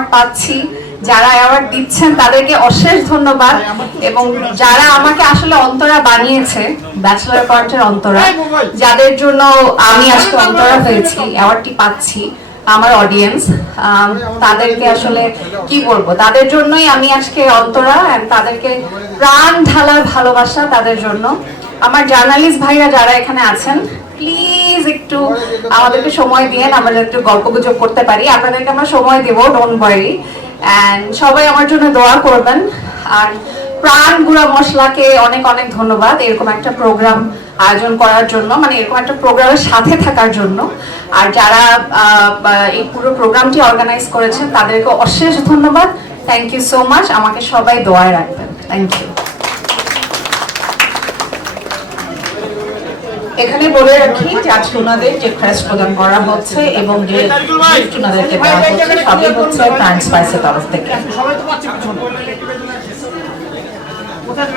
Award পাচ্ছি, যারা award দিচ্ছেন তাদেরকে অশেষ ধন্যবাদ এবং যারা আমাকে আসলে অন্তরা বানিয়েছে ব্যাচেলার পয়েন্টের অন্তরা, যাদের জন্য আমি আজকে অন্তরা হয়েছি, অ্যাওয়ার্ডটি পাচ্ছি আমার অডিয়েন্স তাদেরকে আসলে কি বলব, তাদের জন্যই আমি আজকে অন্তরা তাদেরকে প্রাণ ঢালার ভালোবাসা তাদের জন্য। আমার জার্নালিস্ট ভাইরা যারা এখানে আছেন প্লিজ একটু, আমাদেরকে সময় দিয়েন, আমরা একটু গল্প গুজব করতে পারি। আপনাদেরকে আমরা সময় দেবো ডোন্ট ওয়ারি অ্যান্ড সবাই আমার জন্য দোয়া করবেন। আর প্রাণ গুঁড়া মশলাকে অনেক অনেক ধন্যবাদ এরকম একটা প্রোগ্রাম আয়োজন করার জন্য মানে এরকম একটা প্রোগ্রামের সাথে থাকার জন্য। আর যারা এই পুরো প্রোগ্রামটি অর্গানাইজ করেছেন, তাদেরকে অশেষ ধন্যবাদ। থ্যাংক ইউ সো মাচ আমাকে সবাই দোয়ায় রাখবেন। থ্যাংক ইউ এখানে বলে রাখি যে আজকে ওনাদের যে ক্রেস্ট প্রদান করা হচ্ছে এবং যে গিফট ওনাদেরকে দেওয়া হচ্ছে সবই হচ্ছে ফ্রান্স স্পাইসের তরফ থেকে। কোথায়